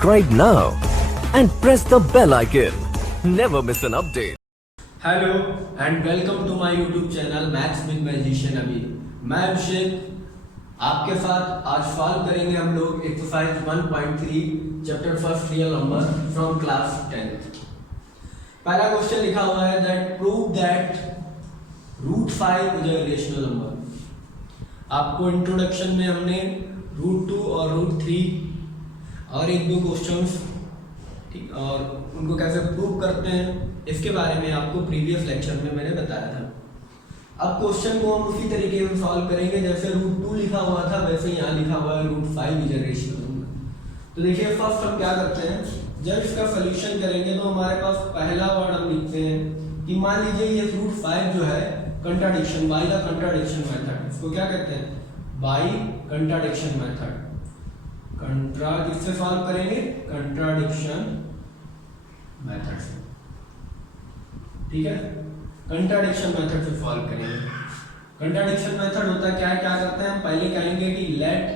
Subscribe now and press the bell icon. Never miss an update. Hello and welcome to my YouTube channel maths with magician Abhi. मैं अभिषेक आपके साथ आज solve करेंगे हम लोग exercise 1.3 chapter first real number from class 10th। पहला question लिखा हुआ है that prove that √5 is a rational number. आपको इंट्रोडक्शन में हमने √2 और √3 और एक दो क्वेश्चंस ठीक और उनको कैसे प्रूव करते हैं इसके बारे में आपको प्रीवियस लेक्चर में मैंने बताया था। अब क्वेश्चन को हम उसी तरीके से सॉल्व करेंगे जैसे √2 लिखा हुआ था वैसे यहाँ लिखा हुआ है √5 इज अ रेशनल नंबर। तो देखिए फर्स्ट हम क्या करते हैं, जब इसका सोल्यूशन करेंगे तो हमारे पास पहला वर्ड हम लिखते हैं कि मान लीजिए ये √5 जो है contradiction by the contradiction method, इसको क्या कहते हैं बाय कंट्राडिक्शन मेथड। किससे सॉल्व करेंगे कंट्राडिक्शन मेथड से, ठीक है कंट्राडिक्शन मेथड से सॉल्व करेंगे। कंट्राडिक्शन मेथड होता है क्या करते हैं हम पहले कहेंगे कि let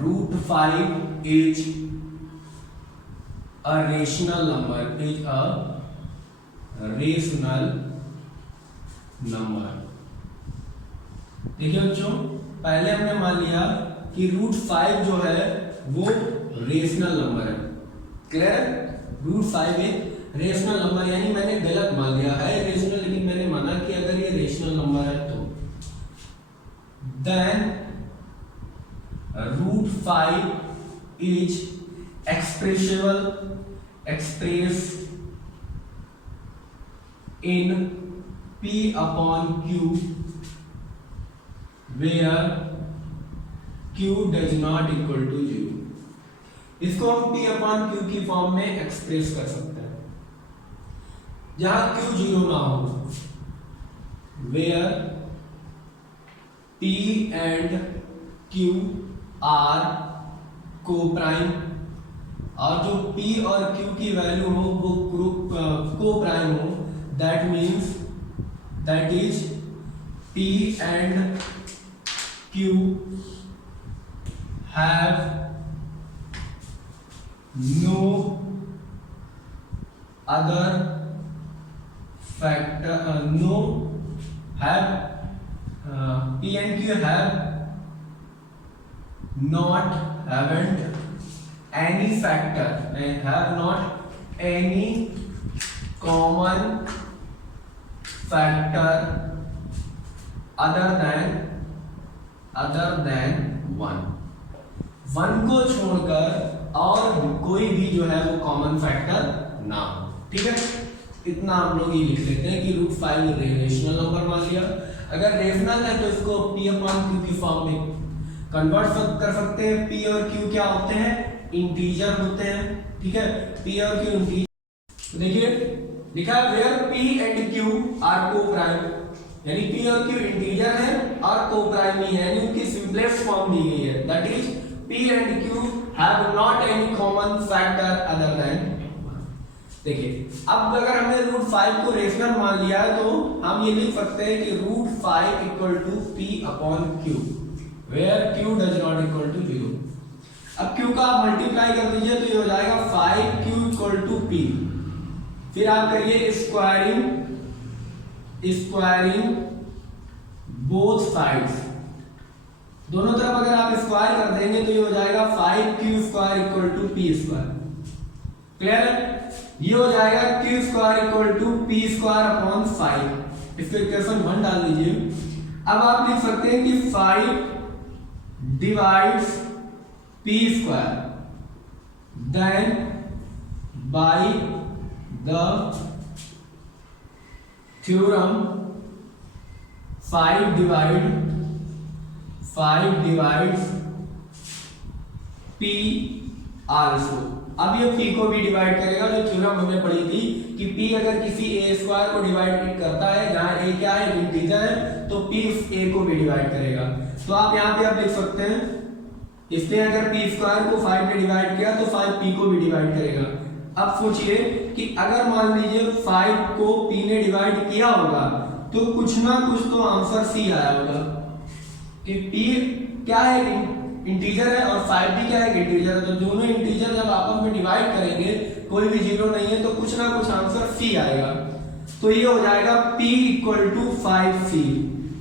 √5 is a rational number, is a rational number. देखिए बच्चों पहले हमने मान लिया कि √5 जो है वो रेशनल नंबर है, क्लियर है। √5 एक रेशनल नंबर यानी मैंने गलत मान लिया है रेशनल, लेकिन मैंने माना कि अगर ये रेशनल नंबर है तो then √5 is express in P/Q where Q does not equal to 0। इसको हम P/Q की फॉर्म में एक्सप्रेस कर सकते हैं जहां Q 0 ना हो, where P and Q are co-prime और जो P और Q की वैल्यू हो वो को-प्राइम हो, that means that is P and Q have no other factor P and Q haven't any factor and have not any common factor other than 1 को छोड़कर और कोई भी जो है वो कॉमन फैक्टर ना हो, ठीक है। इतना हम लोग ये लिख लेते हैं कि √5 रेशनल नंबर मान लिया। अगर रेशनल है तो इसको P/Q की फॉर्म में कन्वर्ट कर सकते हैं। P और Q क्या होते हैं इंटीजर होते हैं, ठीक है। P और Q इंटीजर, देखिए लिखा है where P and Q are coprime, यानी P और Q इंटीजर है और को-प्राइम ही है, यानी उनकी सिंपलेस्ट फॉर्म दी गई है that is P and Q have not any common factor other than 1। देखिए अब अगर हमने √5 को रेशनल मान लिया है तो हम ये लिख सकते हैं कि √5 equal to P/Q where Q does not equal to 0। अब Q का आप मल्टीप्लाई कर दीजिए तो ये हो जाएगा 5Q इक्वल टू P, फिर आप करिए स्क्वायरिंग बोथ साइड्स, दोनों तरफ अगर आप स्क्वायर कर देंगे तो ये हो जाएगा 5Q² equal to P², clear है। ये हो जाएगा Q² इक्वल टू P²/5। इसको इक्वेशन 1 डाल दीजिए। अब आप लिख सकते हैं कि 5 divides P² then by the theorem 5 divides P also. अब ये P को भी डिवाइड करेगा, जो थ्योरम हमने पढ़ी थी कि P अगर किसी A² को डिवाइड करता है जहां A क्या है इंटीजर है तो P A को भी डिवाइड करेगा। तो आप यहाँ पे आप लिख सकते हैं इसलिए अगर P² को 5 ने डिवाइड किया तो 5 P को भी डिवाइड करेगा। अब सोचिए कि अगर मान लीजिए 5 को P ने डिवाइड किया होगा तो कुछ ना कुछ तो आंसर C आया होगा कि P क्या है इंटीजर है और 5 भी क्या है, इंटीजर है। तो दोनों इंटीजर जब आपस में डिवाइड करेंगे, कोई भी जीरो नहीं है, तो कुछ ना कुछ आंसर फी आएगा। तो ये हो जाएगा p = 5 फी।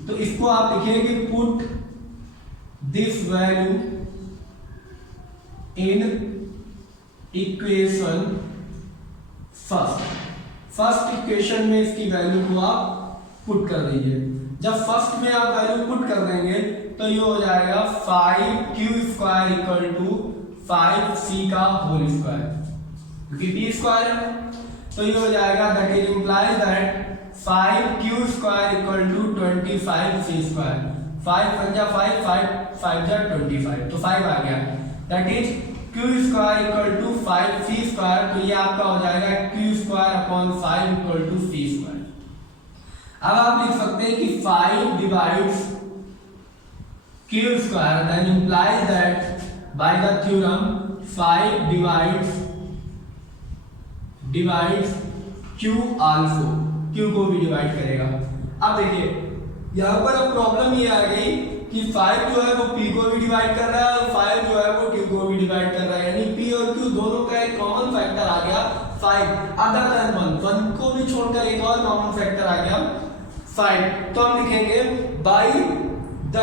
तो इसको आप लिखेंगे put this value in equation first equation में इसकी वैल्यू को आप पुट कर दीजिए। जब फर्स्ट में आप वैल्यू पुट कर देंगे तो ये हो जाएगा 5q² = 5c का होल स्क्वायर, क्योंकि p स्क्वायर है। तो ये हो जाएगा that is implies that 5q² = 25c²। 5 × 5 5 × 25, तो 5 आ गया। That is q² = 5c²। तो ये आपका हो जाएगा q²/5 = c²। अब आप लिख सकते हैं कि 5 divides q², then implies that by the theorem 5 divides q also, q को भी डिवाइड करेगा। अब देखिए यहाँ पर अब प्रॉब्लम ये आ गई कि 5 जो है वो p को भी डिवाइड कर रहा है और 5 जो है वो q को भी डिवाइड कर रहा है, यानी p और q दोनों का एक कॉमन फैक्टर आ गया 5 अदर देन 1 को भी छोड़कर एक और कॉमन फैक्टर आ गया 5। तो हम लिखेंगे by the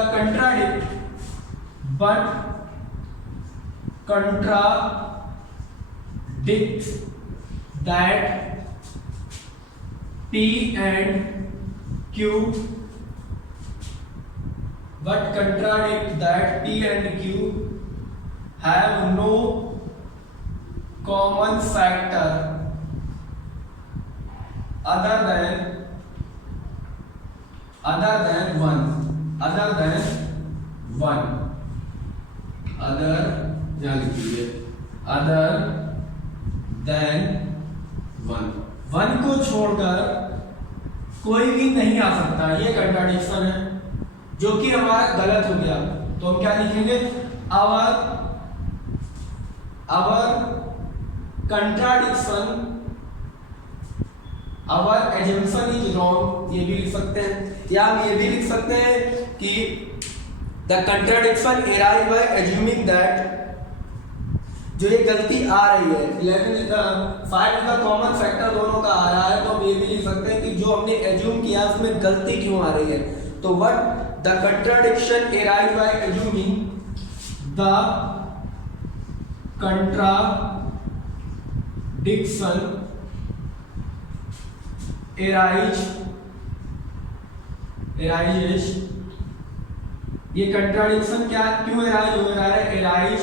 contradicts that p and q have no common factor other than 1 को छोड़कर कोई भी नहीं आ सकता। ये कंट्राडिक्शन है जो कि हमारा गलत हो गया। तो हम क्या लिखेंगे, our assumption is wrong, ये भी लिख सकते हैं। या हम ये भी लिख सकते हैं कि the contradiction arises by assuming that जो ये गलती आ रही है 5 का कॉमन फैक्टर दोनों का आ रहा है, तो हम ये भी लिख सकते हैं कि जो हमने एज्यूम किया उसमें गलती क्यों आ रही है। तो what the contradiction arises by assuming the contradiction arises ये कंट्राडिक्शन क्या क्यों अराइज हो रहा है, अराइज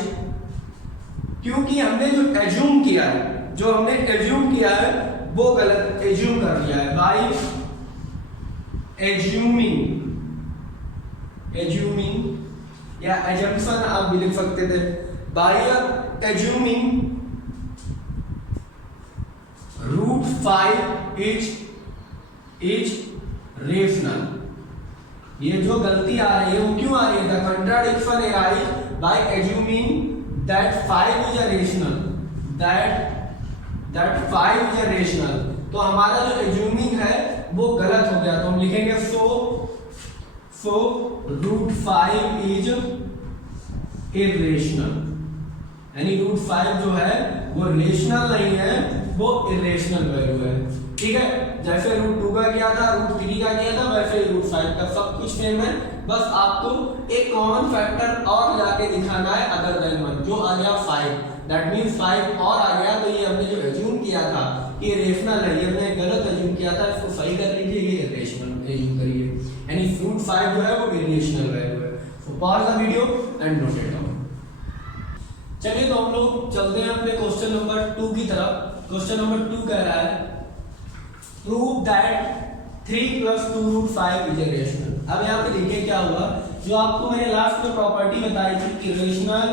क्योंकि हमने जो एज्यूम किया है वो गलत एज्यूम कर लिया है। बाय एज्यूमिंग या एजम्पशन आप भी लिख सकते थे। By assuming √5 is rational. ये जो गलती आ रही है वो क्यों आ रही है, the contradiction arise by assuming that 5 is a rational, that 5 is a rational। तो हमारा जो एज्यूमिंग है वो गलत हो गया। तो हम लिखेंगे so √5 is irrational, यानी √5 जो है वो रेशनल नहीं है, वो इरेशनल वैल्यू है। ठीक है, जैसे √2 का किया था, √3 का किया था, वैसे √5 का सब कुछ सेम है। बस आपको एक कॉमन फैक्टर और लाके दिखाना है अदर देन 1, जो आ गया 5। दैट मींस 5 और आ गया। तो ये हमने जो एज्यूम किया था कि ये रेशनल है, ये हमने गलत एज्यूम किया था, इसको सही कर लीजिए, ये इरेशनल एज्यूम करिए, यानी √5 जो है वो इरेशनल वैल्यू है। So pause the video and note it down. चलिए तो हम लोग चलते हैं अपने क्वेश्चन नंबर 2 की तरफ। क्वेश्चन नंबर 2 कह रहा है prove that 3 + 2√5 is a rational. अब यहाँ पे देखिए क्या हुआ, जो आपको मैंने लास्ट में प्रॉपर्टी बताई थी कि रेशनल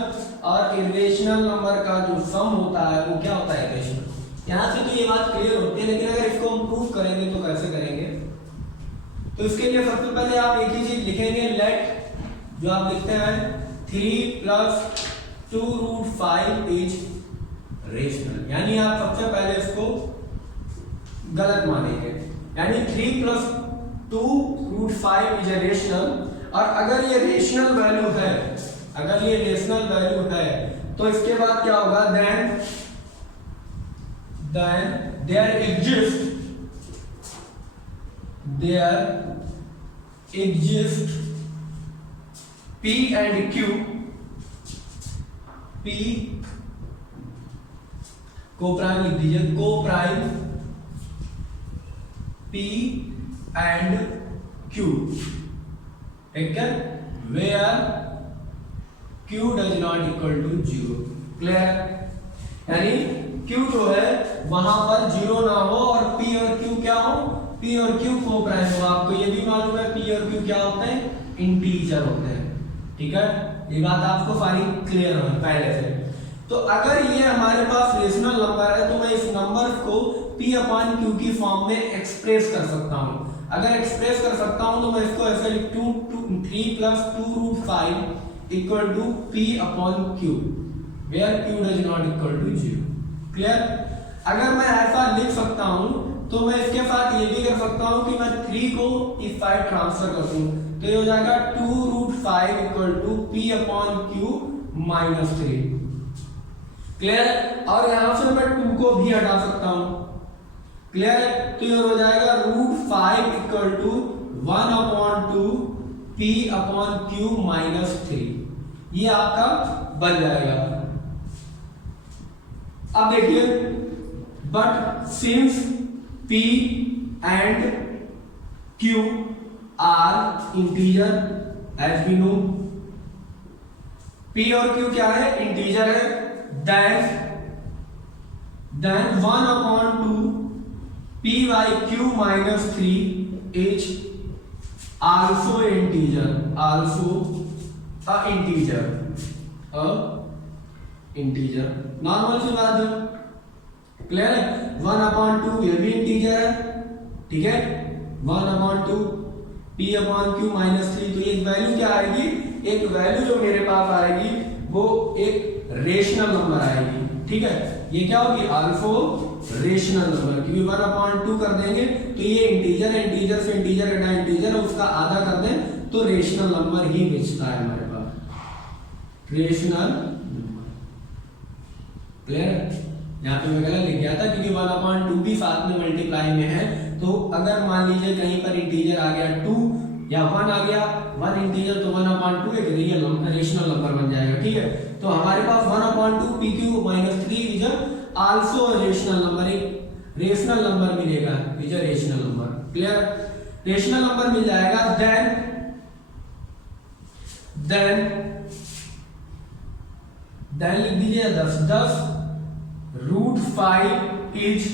और इरेशनल नंबर का जो सम होता है वो क्या होता है, इरेशनल। यहाँ से तो ये बात क्लियर होती है, लेकिन अगर इसको हम प्रूव करेंगे तो कैसे करेंगे। तो इसके लिए सबसे पहले आप एक ही चीज लिखेंगे, लेट जो आप लिखते हैं 3 + 2√5 इज रेशनल, यानी आप सबसे पहले इसको गलत मानेंगे, यानी 3 + 2√5 इज ए रेशनल। और अगर ये रेशनल वैल्यू है अगर ये रेशनल वैल्यू है तो इसके बाद क्या होगा, then there exist P and Q, P को प्राइम लिख दीजिए, को प्राइम P and Q, ठीक है, where Q does not equal to 0, clear, यानी Q जो है वहां पर 0 ना हो और P और Q क्या हो, P और Q को प्राइम हो। आपको ये भी मालूम है P और Q क्या होते हैं, इंटीजर होते हैं, ठीक है, ये बात आपको सारी क्लियर हो पहले से। तो अगर ये हमारे पास रेशनल नंबर है तो मैं इस नंबर को P अपॉन Q की फॉर्म में एक्सप्रेस कर सकता हूं। अगर एक्सप्रेस कर सकता हूं तो मैं इसको ऐसे लिख 3 + 2√5 equal to P upon Q, where Q does not equal to 0, clear. अगर मैं ऐसा लिख सकता हूं तो मैं इसके साथ ये भी कर सकता हूं कि मैं 3 को इस साइड ट्रांसफर कर दूं, तो ये हो जाएगा 2√5 equal to P upon Q -3, clear है। और यहां से मैं 2 को भी हटा सकता हूं, क्लियर है। तो ये हो जाएगा √5 equal to 1/2 P upon Q -3, ये आपका बन जाएगा। अब देखिए, but since P and Q are integer, as we know, P और Q क्या है, इंटीजर है, then 1/2 P by Q -3 is also integer, normal सी बात है, क्लियर है। 1/2 ये भी इंटीजर है, ठीक है, 1/2 P अपॉन Q -3, तो एक वैल्यू क्या आएगी, एक वैल्यू जो मेरे पास आएगी वो एक रेशनल नंबर आएगी, ठीक है। ये क्या होगी, अल्फो रेशनल नंबर, क्योंकि 1/2 कर देंगे तो ये इंटीजर है, इंटीजर से इंटीजर घटा इंटीजर है, उसका आधा कर दें तो रेशनल नंबर ही बचता है हमारे पास, रेशनल नंबर, क्लियर। यहाँ पे मैं गलत लिख गया था क्योंकि 1/2 भी साथ में मल्टीप्लाई में है, तो अगर मान लीजिए कहीं पर इंटीजर आ गया 2 या 1 आ गया, 1 इंटीजर तो 1/2 एक रियल नंबर, रेशनल नंबर बन जाएगा, ठीक है। तो हमारे पास 1/2 PQ -3 is also rational number, एक रेशनल नंबर मिलेगा, is rational number, clear. Rational number मिल जाएगा, देन लिख दीजिए 10 √5 is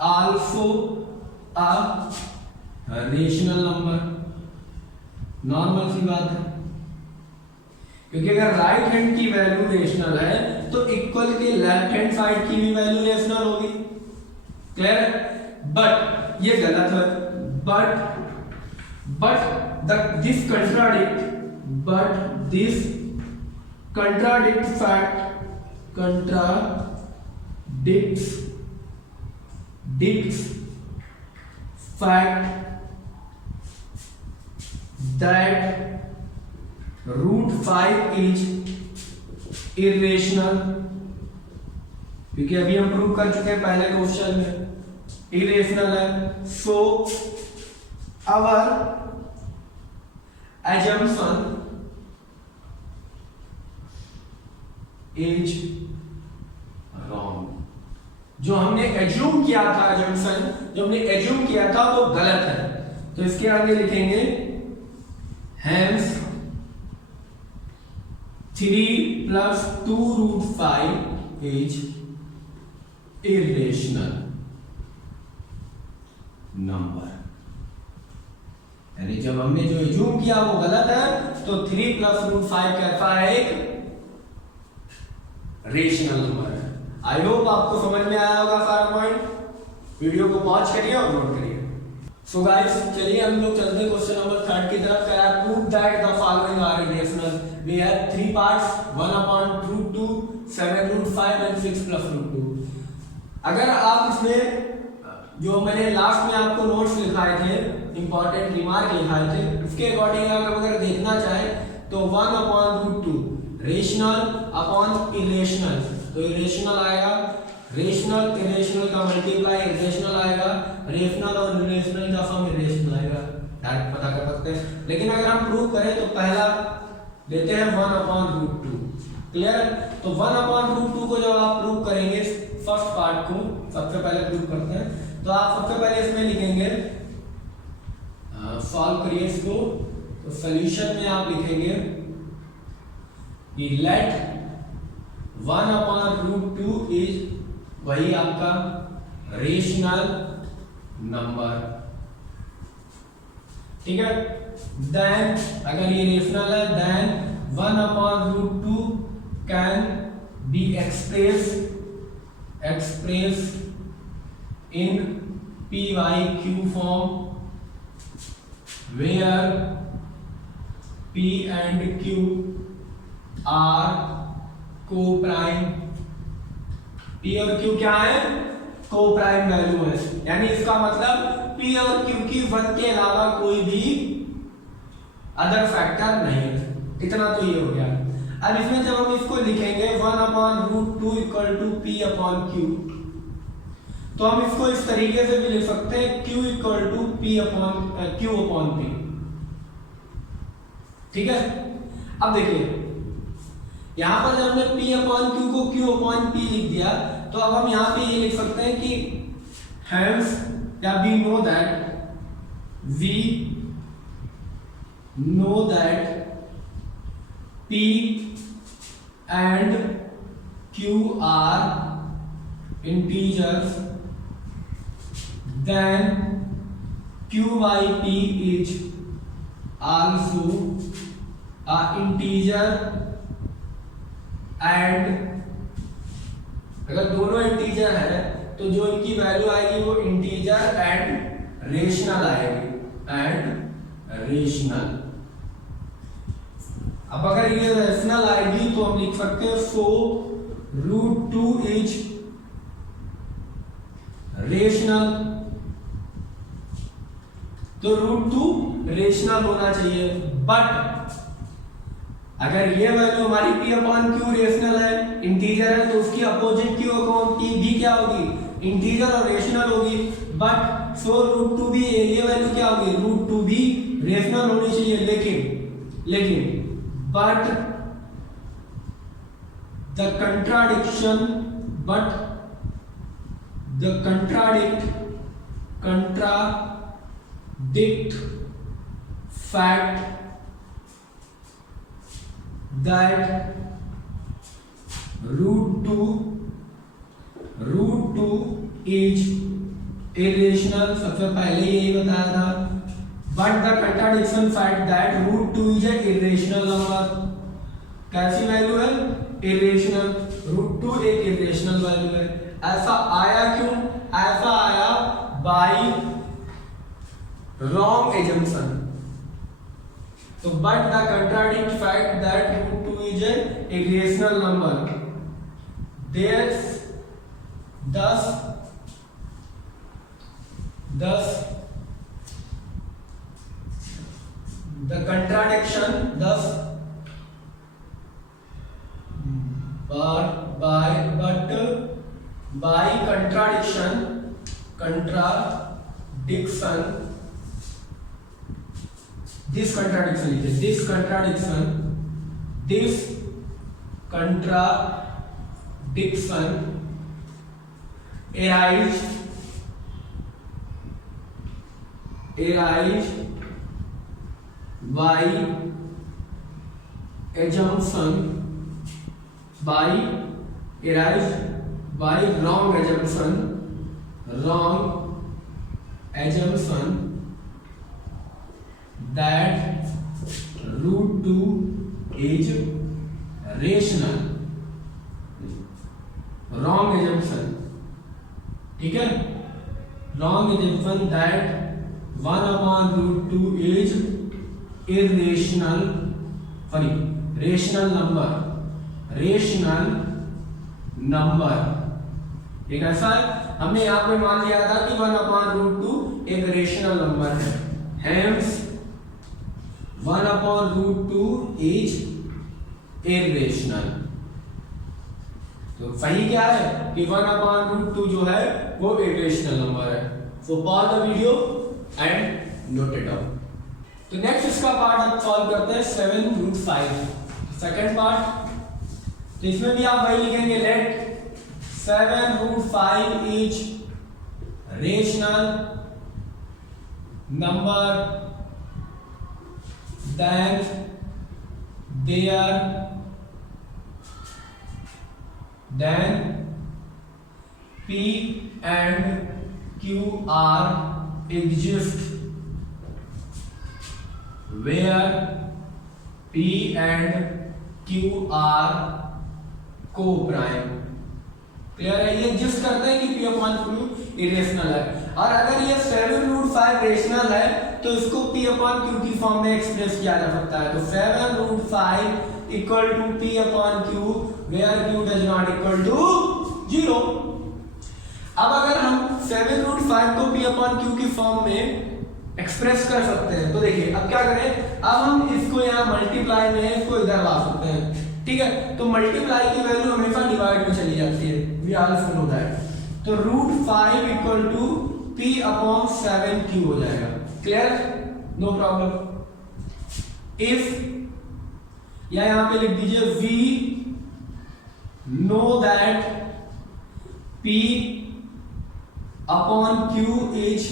also a rational number, normal सी बात है, क्योंकि अगर राइट हैंड की वैल्यू रेशनल है तो इक्वल के लेफ्ट हैंड साइड की भी वैल्यू रेशनल होगी, क्लियर। बट ये गलत है, this contradicts fact that √5 is irrational, क्योंकि अभी हम प्रूव कर चुके हैं पहले क्वेश्चन में इरेशनल है। So our assumption is wrong, जो हमने एज्यूम किया था, assumption जो हमने एज्यूम किया था वो गलत है। तो इसके आगे लिखेंगे hence 3 + 2√5 is irrational number, यानी जब हमने जो एज्यूम किया वो गलत है, तो 3 + √5 कैसा है, एक रेशनल नंबर है। आई होप आपको समझ में आया होगा सारा पॉइंट, वीडियो को पॉज करिए और नोट करिए। सो गाइस, चलिए हम लोग चलते हैं क्वेश्चन नंबर 3 की तरफ। Can I prove that the following are irrational. We have 3 parts, 1/√2, 7√5 and 6 + √2। अगर आप इसमें जो मैंने लास्ट में आपको नोट्स लिखाए थे, इंपॉर्टेंट रिमार्क लिखाए थे, उसके अकॉर्डिंग आप अगर देखना चाहें तो 1/√2 रेशनल अपॉन इरेशनल, तो इरेशनल आएगा, रेशनल इरेशनल का मल्टीप्लाई इरेशनल आएगा, रेशनल और इरेशनल का सम इरेशनल आएगा, डायरेक्ट पता कर सकते हैं। लेकिन अगर हम प्रूव करें तो पहला लेते हैं 1/√2, क्लियर। तो 1/√2 को जब आप प्रूव करेंगे फर्स्ट पार्ट को सबसे पहले प्रूव करते हैं, तो आप सबसे पहले इसमें लिखेंगे सॉल्व करिए इसको, तो सॉल्यूशन में आप लिखेंगे कि लेट 1/√2 इज वही आपका रेशनल नंबर, ठीक है। देन अगर ये रेशनल है then 1/√2 can be express in PYQ form where P and Q are co-prime, P और Q क्या है, co-prime वैल्यू है, यानी इसका मतलब P और Q की 1 के अलावा कोई भी अदर फैक्टर नहीं है, इतना तो ये हो गया। अब इसमें जब हम इसको लिखेंगे 1/√2 इक्वल टू P/Q, तो हम इसको इस तरीके से भी लिख सकते हैं Q इक्वल टू Q/P, ठीक है। अब देखिए यहां पर जब हमने P/Q को Q/P लिख दिया, तो अब हम यहां पे ये लिख सकते हैं कि hence या we know that P and Q are integers, then Q/P is also a integer, and अगर दोनों इंटीजर है तो जो इनकी वैल्यू आएगी वो इंटीजर एंड रेशनल आएगी, एंड रेशनल। अब अगर ये रेशनल आएगी तो हम लिख सकते हैं सो √2 इज रेशनल, तो √2 रेशनल होना चाहिए। बट अगर ये वैल्यू हमारी P/Q रेशनल है, इंटीजर है, तो उसकी अपोजिट Q/P भी क्या होगी, इंटीजर और रेशनल होगी। बट सो √2 भी ये वैल्यू क्या होगी, √2 भी रेशनल होनी चाहिए, लेकिन but the contradict fact that √2 is irrational, सबसे पहले यही बताया था। But the contradiction fact that √2 is a irrational number, कैसी वैल्यू है, irrational, √2 एक irrational वैल्यू है। ऐसा आया क्यों, ऐसा आया by wrong assumption। तो but the contradict fact that √2 is a irrational number, thus the contradiction by contradiction this contradiction arise by assumption, by wrong assumption that √2 is rational, wrong assumption, ठीक है, wrong assumption that 1/√2 is rational number। एक ऐसा हमने यहाँ पे मान लिया था कि 1/√2 एक रेशनल नंबर है, hence 1/√2 इज इरेशनल। तो सही क्या है कि 1/√2 जो है वो इरेशनल नंबर है। So pause the video and note it down. तो नेक्स्ट इसका पार्ट हम सॉल्व करते हैं 7√5, सेकंड पार्ट। तो इसमें भी आप वही लिखेंगे, let 7√5 is rational number then P and Q are exist where P and Q are co-prime। Clear है? ये जिस करते हैं कि P/Q इरेशनल है, और अगर ये 7√5 रेशनल है तो इसको P/Q की फॉर्म में एक्सप्रेस किया जा सकता है। तो 7√5 equal to P/Q where Q does not equal to 0। अब अगर हम 7√5 को P/Q की फॉर्म में एक्सप्रेस कर सकते हैं तो देखिए अब क्या करें, अब हम इसको यहाँ मल्टीप्लाई में इसको इधर ला सकते हैं। ठीक है, तो मल्टीप्लाई की वैल्यू हमेशा डिवाइड में चली जाती है, वी ऑल्सो नो दैट। तो √5 इक्वल टू P/7Q हो जाएगा। क्लियर? No problem. इफ या यहां पे लिख दीजिए we know that P/Q is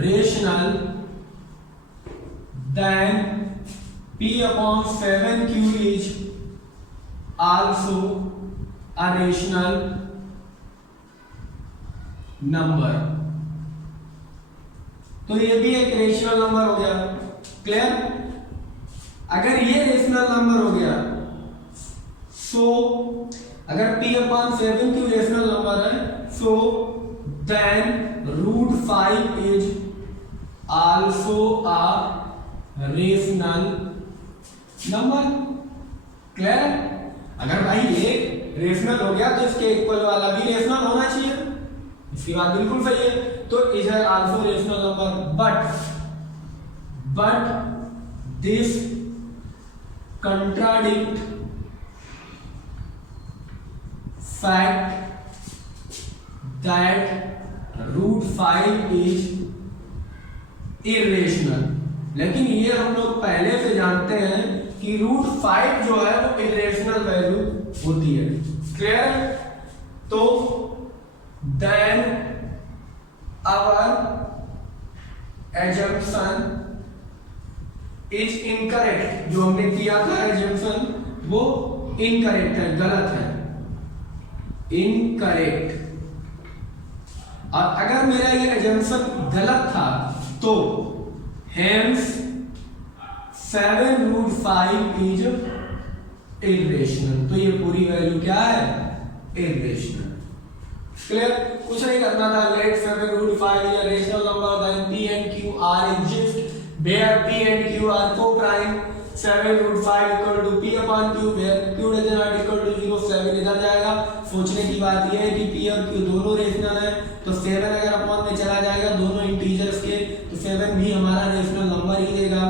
rational then P/7Q is also a rational number। तो ये भी एक रेशनल नंबर हो गया। क्लियर? अगर ये रेशनल नंबर हो गया, सो अगर P/7Q रेशनल नंबर है, सो then √5 is also a rational number। Clear? अगर भाई ये रेशनल हो गया तो इसके इक्वल वाला भी रेशनल होना चाहिए, इसकी बात बिल्कुल सही है। तो is also rational number, but this contradict fact that √5 is irrational. लेकिन ये हम लोग पहले से जानते हैं कि √5 जो है वो इरेशनल वैल्यू होती है। क्लियर? तो then our assumption is incorrect. जो हमने किया था एजम्पशन वो इनकरेक्ट है, गलत है, इनकरेक्ट। और अगर मेरा ये एजम्पशन गलत था तो हेंस 7√5 इज इरेशनल। तो ये पूरी वैल्यू क्या है? इरेशनल। क्लियर? कुछ नहीं करना था, let 7√5 is a rational number then P and Q are exist where P and Q are co-prime। 7√5 equal to P/Q where Q does not equal to 0। 7 इधर जाएगा। सोचने की बात यह है कि P और Q दोनों रेशनल है, तो 7 अगर अपॉन में चला जाएगा दोनों इंटीजर्स के, तो 7 भी हमारा रेशनल नंबर ही देगा।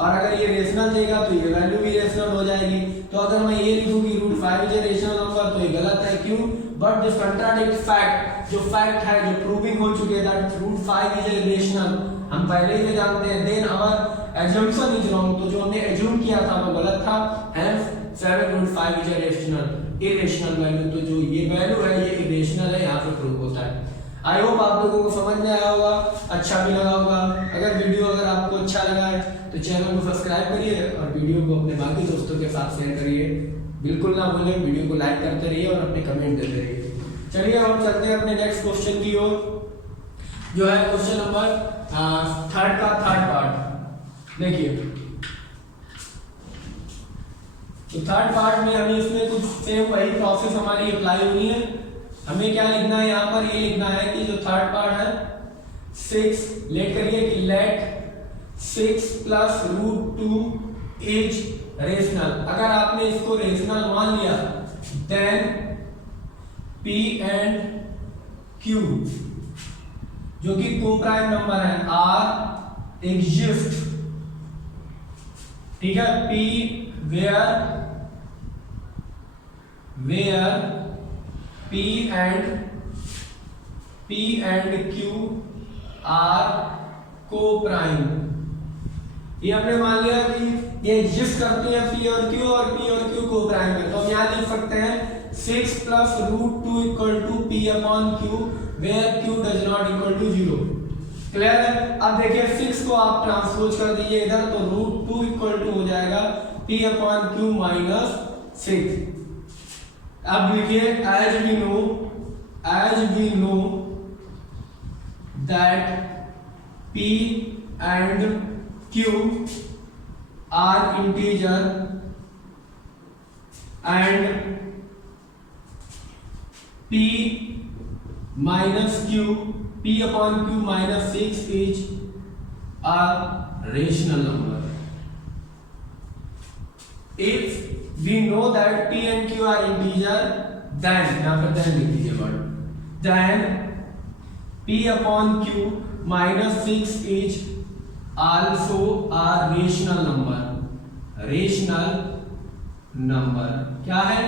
और अगर ये रेशनल देगा तो ये वैल्यू भी रेशनल हो जाएगी। तो अगर मैं ये लिखूं कि √5 इज रेशनल नंबर तो ये गलत है। क्यों? बट दिस कंट्राडिक्ट फैक्ट, जो फैक्ट है जो प्रूविंग हो चुके हैं दैट √5 इज रेशनल, हम पहले ही से जानते हैं। Then our assumption is wrong। तो जो हमने assume किया था वो गलत था। hence 7.5 is a rational irrational value। तो जो ये वैल्यू है ये irrational है, यहाँ पे प्रूव होता है। आई होप आप लोगों को समझ में आया होगा, अच्छा भी लगा होगा। अगर आपको अच्छा लगा है तो चैनल को सब्सक्राइब करिए और वीडियो को अपने बाकी दोस्तों के साथ शेयर करिए। बिल्कुल ना भूलें वीडियो को लाइक करते रहिए और अपने कमेंट देते रहिए। चलिए हम चलते हैं अपने नेक्स्ट क्वेश्चन की ओर, जो है क्वेश्चन नंबर थर्ड का थर्ड पार्ट। देखिए तो थर्ड पार्ट में हमें इसमें कुछ सेम वही प्रोसेस हमारी अप्लाई हुई है। हमें क्या लिखना है यहाँ पर? ये लिखना है कि जो थर्ड पार्ट है 6, लेट करिए कि लेट 6 प्लस √2 इज रेशनल। अगर आपने इसको रेशनल मान लिया देन P and Q जो कि को प्राइम नंबर है आर एग्जिस्ट ठीक है, P where P and Q are co-prime। ये हमने मान लिया कि ये एग्जिस्ट करती हैं P और Q, और P और Q को-प्राइम है, तो हम यहाँ लिख सकते हैं 6 plus √2 equal to P upon Q where Q does not equal to 0। Clear है? अब देखिए 6 को आप ट्रांसपोज कर दीजिए इधर, तो √2 इक्वल टू हो जाएगा P अपॉन Q माइनस 6। अब लिखिए as we know that P and Q are integer and P minus Q, P upon Q minus 6 is a rational number। If we know that P and Q are integer, then यहाँ पर then लिख दीजिए word, then P upon Q minus 6 is also a rational number। rational number क्या है?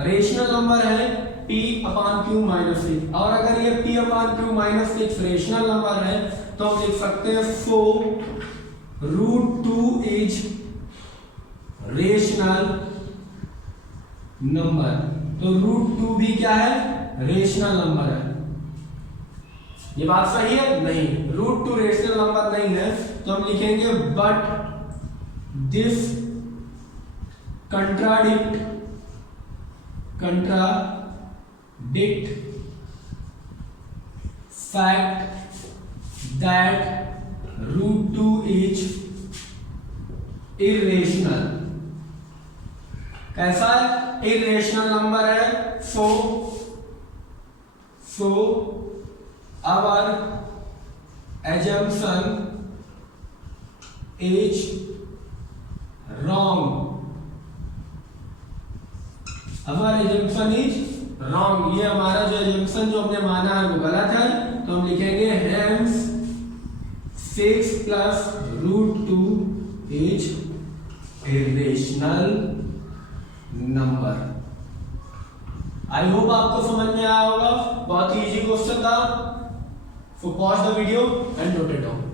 Rational number है P upon Q minus 6, और अगर ये P upon Q minus 6 rational number है तो हम लिख सकते हैं so √2 is रेशनल नंबर। तो √2 भी क्या है? रेशनल नंबर है। ये बात सही है? नहीं, √2 रेशनल नंबर नहीं है, तो हम लिखेंगे but this contradict fact that √2 is irrational। कैसा है? irrational नंबर है, so our assumption is wrong। हमारा एजम्पशन इज रॉन्ग, ये हमारा जो एजम्पशन जो हमने माना है वो गलत है, तो हम लिखेंगे hence 6 plus √2 is irrational number। I hope आपको समझ में आया होगा, बहुत ही इजी क्वेश्चन था। So pause the video and note it down.